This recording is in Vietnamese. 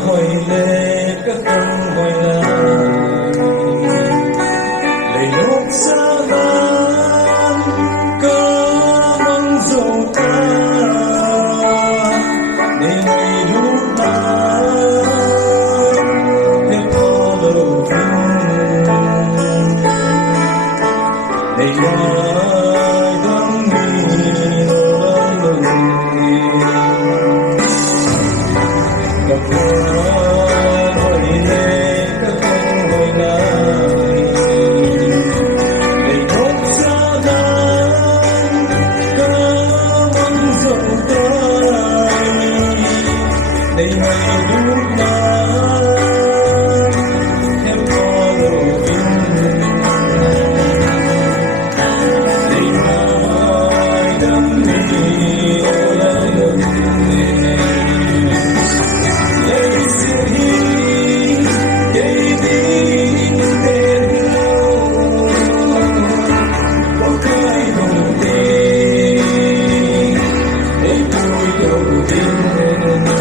hỏi lệ các con gọi lại lấy lúc xa lan cơ mong dầu ta để ngày lúc ta theo có đầu để mai đắng mi đắng gặp hỏi lệ các con gọi lại để khóc xa gan cơ mong dẫu tay để ngày lúc mai theo có đầu để mai đắm mi đầu tiên